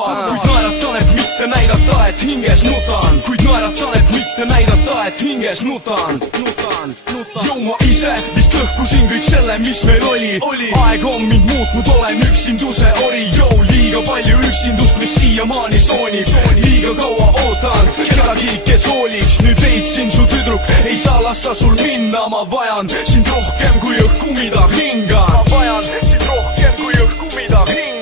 arvad, kuid naeratan, et mitte näidata, et hinges nutan. Kuid naeratan, et mitte näidata, et hinges nutan. Jõu ma ise vist lõhkusin kõik selle, mis meil oli. Aeg on mind muutnud, olen üksinduse ori. Jõu, liiga palju üksindust, mis siiamaani soonib. Liiga kaua ootan kedagi, kes hooliks. Nüüd leidsin su tüdruk, ei saa lasta sul minna. Ma vajan sind rohkem kui õhku, mida hingan. Ma vajan sind rohkem kui õhku, mida hingan.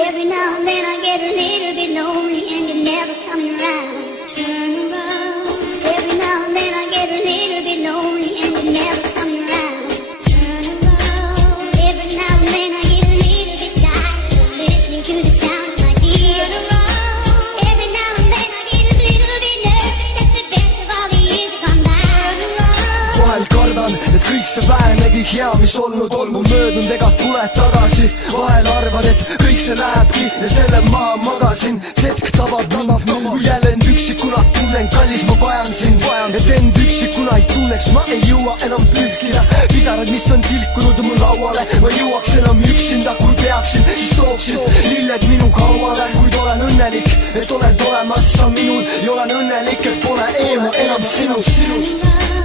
Every now and then I get a little bit lonely and you're never coming around. Turn around. Every now and then I get a little bit lonely and you're never coming around. Turn around. Every now and then I get a little bit tired of listening to the sound of my tears. Turn around. Every now and then I get a little bit nervous that the best of all the years have come by. Turn around. Vahel kardan, et kõik see vähemegi hea, mis olnud olgu möödunud ega tule tagasi. Vahel arvad, et kõik see lähebki ja selle maha magasin. See hetk tabab mind, kui jälle end üksikuna tunnen. Kallis, ma vajan sind, et end üksikuna ei tunneks. Ma ei jõua enam pühkida pisarad, mis on tilkunud mu lauale. Ma jõuaks enam üksinda, kui peaksin, siis tooksid lilled minu hauale. Kuid olen õnnelik, et oled olemas sa minul ja olen õnnelik, et pole eemal enam sinust.